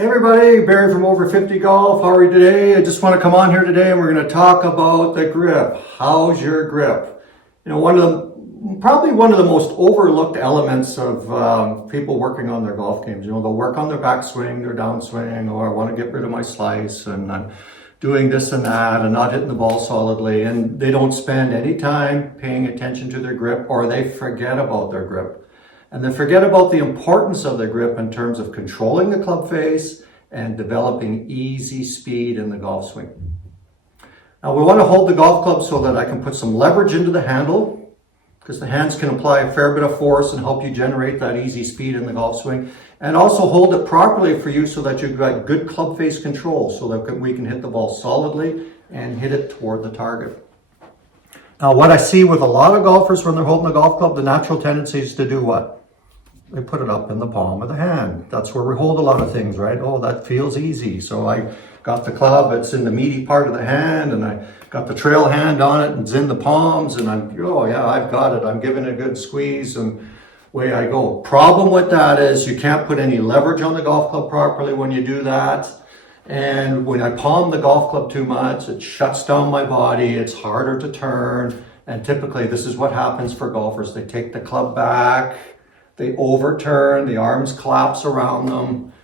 Hey everybody, Barry from Over 50 Golf. How are you today? I just want to come on here today and we're going to talk about the grip. How's your grip? You know, probably one of the most overlooked elements of people working on their golf games. You know, they'll work on their backswing, their downswing, or I want to get rid of my slice and I'm doing this and that and not hitting the ball solidly, and they don't spend any time paying attention to their grip, or they forget about their grip. And then forget about the importance of the grip in terms of controlling the club face and developing easy speed in the golf swing. Now we want to hold the golf club so that I can put some leverage into the handle, because the hands can apply a fair bit of force and help you generate that easy speed in the golf swing. And also hold it properly for you so that you've got good club face control so that we can hit the ball solidly and hit it toward the target. Now what I see with a lot of golfers when they're holding the golf club, the natural tendency is to do what? We put it up in the palm of the hand. That's where we hold a lot of things, right? Oh, that feels easy. So I got the club, it's in the meaty part of the hand, and I got the trail hand on it, and it's in the palms, and oh yeah, I've got it. I'm giving it a good squeeze, and away I go. Problem with that is you can't put any leverage on the golf club properly when you do that. And when I palm the golf club too much, it shuts down my body, it's harder to turn, and typically this is what happens for golfers. They take the club back, they overturn, the arms collapse around them.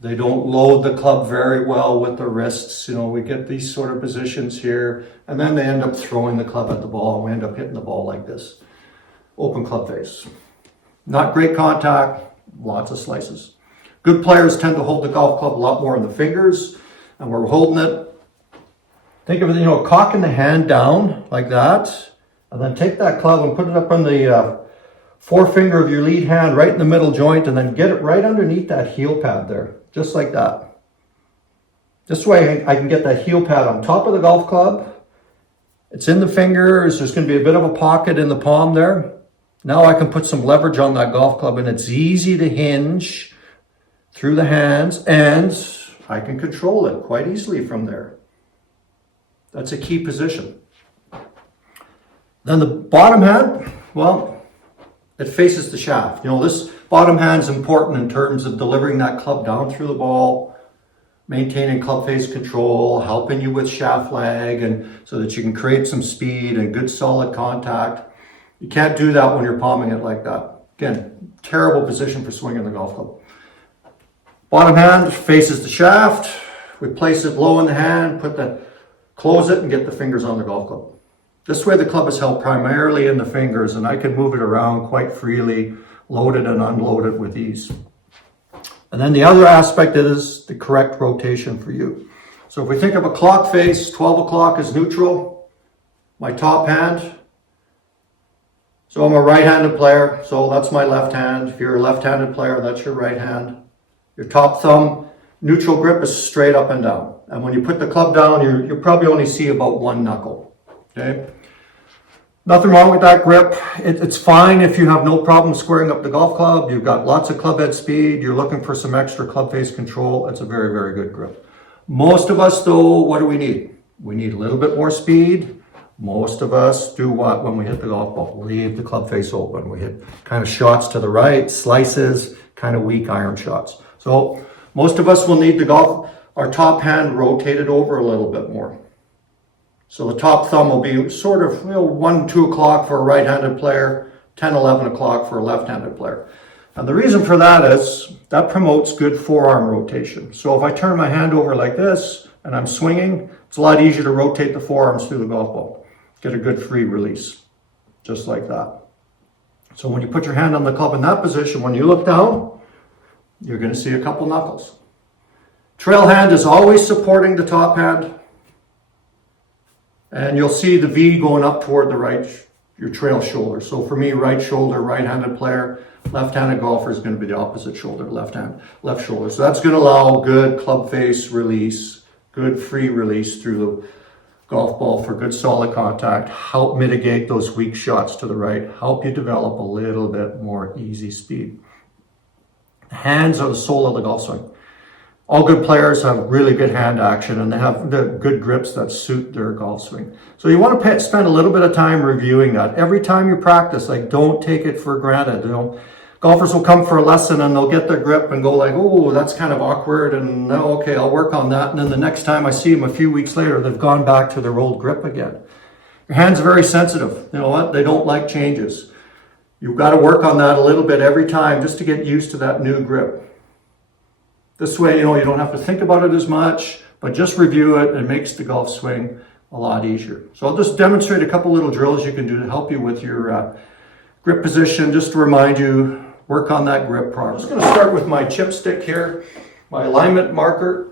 They don't load the club very well with the wrists. You know, we get these sort of positions here, and then they end up throwing the club at the ball, and we end up hitting the ball like this. Open club face. Not great contact, lots of slices. Good players tend to hold the golf club a lot more in the fingers, and we're holding it. Think of it, you know, cocking the hand down like that, and then take that club and put it up on the forefinger of your lead hand right in the middle joint, and then get it right underneath that heel pad there, just like that. This way I can get that heel pad on top of the golf club. It's in the fingers, there's going to be a bit of a pocket in the palm there. Now I can put some leverage on that golf club, and it's easy to hinge through the hands, and I can control it quite easily from there. That's a key position. Then the bottom hand, well, it faces the shaft. You know, this bottom hand is important in terms of delivering that club down through the ball, maintaining club face control, helping you with shaft lag, and so that you can create some speed and good solid contact. You can't do that when you're palming it like that. Again, terrible position for swinging the golf club. Bottom hand faces the shaft. We place it low in the hand, close it and get the fingers on the golf club. This way the club is held primarily in the fingers, and I can move it around quite freely, load it and unload it with ease. And then the other aspect is the correct rotation for you. So if we think of a clock face, 12 o'clock is neutral, my top hand. So I'm a right-handed player, so that's my left hand. If you're a left-handed player, that's your right hand. Your top thumb, neutral grip is straight up and down. And when you put the club down, you probably only see about one knuckle. Okay, nothing wrong with that grip. It's fine if you have no problem squaring up the golf club. You've got lots of club head speed. You're looking for some extra club face control. It's a very, very good grip. Most of us, though, what do we need? We need a little bit more speed. Most of us do what when we hit the golf ball? Leave the club face open. We hit kind of shots to the right, slices, kind of weak iron shots. So most of us will need our top hand rotated over a little bit more. So the top thumb will be sort of 1, 2 o'clock for a right-handed player, 10, 11 o'clock for a left-handed player. And the reason for that is that promotes good forearm rotation. So if I turn my hand over like this and I'm swinging, it's a lot easier to rotate the forearms through the golf ball. Get a good free release, just like that. So when you put your hand on the club in that position, when you look down, you're going to see a couple knuckles. Trail hand is always supporting the top hand. And you'll see the V going up toward the right, your trail shoulder. So for me, right shoulder, right-handed player, left-handed golfer is going to be the opposite shoulder, left shoulder. So that's going to allow good club face release, good free release through the golf ball for good solid contact, help mitigate those weak shots to the right, help you develop a little bit more easy speed. Hands are the soul of the golf swing. All good players have really good hand action, and they have the good grips that suit their golf swing. So you want to spend a little bit of time reviewing that. Every time you practice, like, don't take it for granted. You know, golfers will come for a lesson and they'll get their grip and go like, oh, that's kind of awkward, and no, okay, I'll work on that. And then the next time I see them a few weeks later, they've gone back to their old grip again. Your hands are very sensitive. You know what? They don't like changes. You've got to work on that a little bit every time just to get used to that new grip. This way, you don't have to think about it as much, but just review it. It makes the golf swing a lot easier. So I'll just demonstrate a couple little drills you can do to help you with your grip position, just to remind you, work on that grip properly. I'm just going to start with my chipstick here, my alignment marker.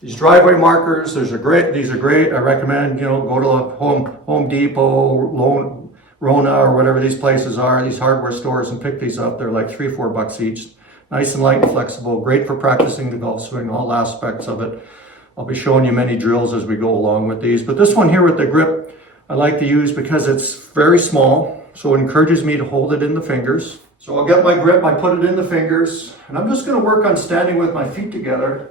These driveway markers, these are great. I recommend, go to a Home Depot, Rona, or whatever these places are, these hardware stores, and pick these up. They're like $3-4 each. Nice and light and flexible, great for practicing the golf swing, all aspects of it. I'll be showing you many drills as we go along with these. But this one here with the grip, I like to use because it's very small, so it encourages me to hold it in the fingers. So I'll get my grip, I put it in the fingers, and I'm just going to work on standing with my feet together,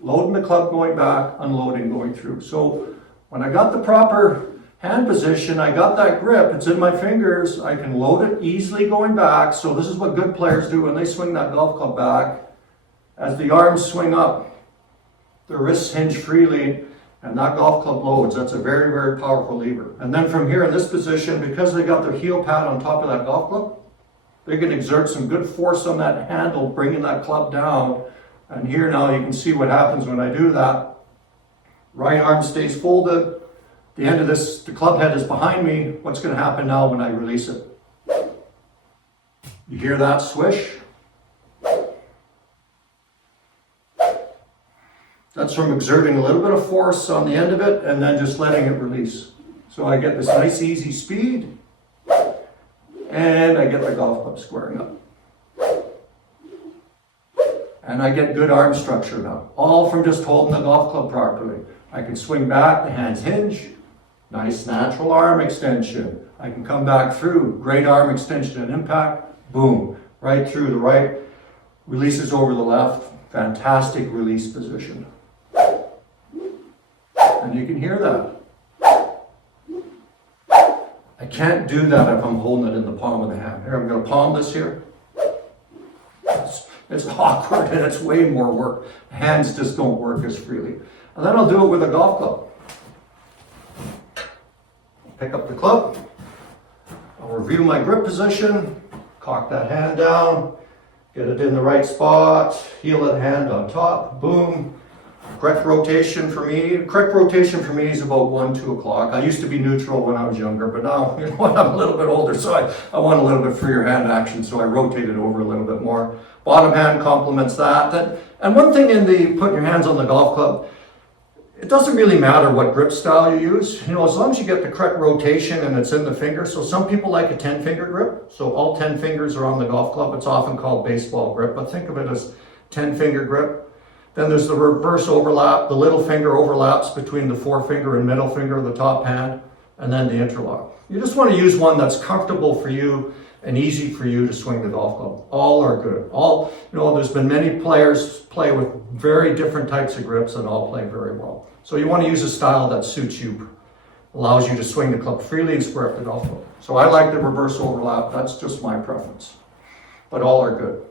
loading the club going back, unloading going through. So when I got the proper hand position, I got that grip, it's in my fingers, I can load it easily going back. So this is what good players do when they swing that golf club back. As the arms swing up, the wrists hinge freely, and that golf club loads. That's a very, very powerful lever. And then from here in this position, because they got their heel pad on top of that golf club, they can exert some good force on that handle, bringing that club down. And here now you can see what happens when I do that. Right arm stays folded. The end of this, the club head is behind me. What's going to happen now when I release it? You hear that swish? That's from exerting a little bit of force on the end of it and then just letting it release. So I get this nice easy speed and I get the golf club squaring up. And I get good arm structure now, all from just holding the golf club properly. I can swing back, the hands hinge, nice natural arm extension. I can come back through, great arm extension and impact, boom, right through the right, releases over the left, fantastic release position. And you can hear that. I can't do that if I'm holding it in the palm of the hand. Here, I'm going to palm this here. It's awkward and it's way more work. Hands just don't work as freely. And then I'll do it with a golf club. Pick up the club. I'll review my grip position. Cock that hand down. Get it in the right spot. Heel of the hand on top. Boom. Correct rotation for me. Correct rotation for me is about 1-2 o'clock. I used to be neutral when I was younger, but now, I'm a little bit older, so I want a little bit freer hand action, so I rotate it over a little bit more. Bottom hand complements that. And one thing in the putting your hands on the golf club, it doesn't really matter what grip style you use. As long as you get the correct rotation and it's in the finger. So some people like a 10-finger grip. So all 10 fingers are on the golf club. It's often called baseball grip, but think of it as 10-finger grip. Then there's the reverse overlap. The little finger overlaps between the forefinger and middle finger of the top hand, and then the interlock. You just want to use one that's comfortable for you and easy for you to swing the golf club. All are good. There's been many players play with very different types of grips and all play very well. So you want to use a style that suits you, allows you to swing the club freely and square up the golf club. So I like the reverse overlap. That's just my preference. But all are good.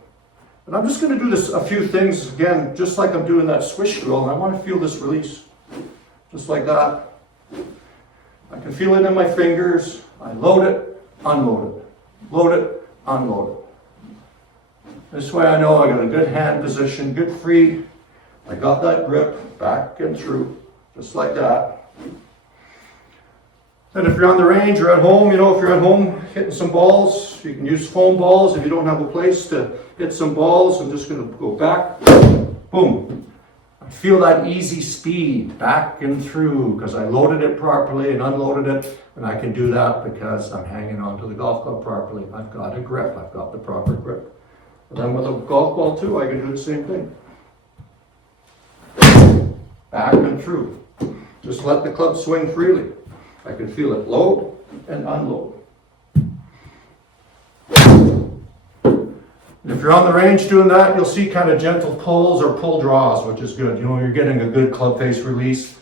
And I'm just going to do a few things again, just like I'm doing that swish drill, and I want to feel this release. Just like that. I can feel it in my fingers. I load it, unload it. Load it, unload it. This way I know I got a good hand position, good free. I got that grip back and through, just like that. And if you're on the range or at home, if you're at home hitting some balls, you can use foam balls. If you don't have a place to hit some balls, I'm just going to go back, boom. I feel that easy speed back and through because I loaded it properly and unloaded it. And I can do that because I'm hanging onto the golf club properly. I've got a grip. I've got the proper grip. And then with a golf ball too, I can do the same thing. Back and through. Just let the club swing freely. I can feel it load and unload. And if you're on the range doing that, you'll see kind of gentle pulls or pull draws, which is good. You're getting a good club face release.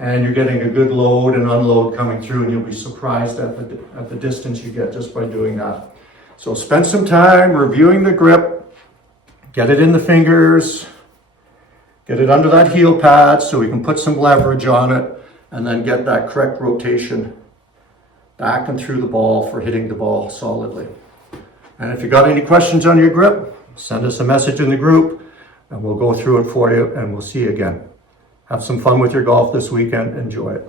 and you're getting a good load and unload coming through, and you'll be surprised at the distance you get just by doing that. So spend some time reviewing the grip, get it in the fingers, get it under that heel pad so we can put some leverage on it, and then get that correct rotation back and through the ball for hitting the ball solidly. And if you got any questions on your grip, send us a message in the group and we'll go through it for you, and we'll see you again. Have some fun with your golf this weekend. Enjoy it.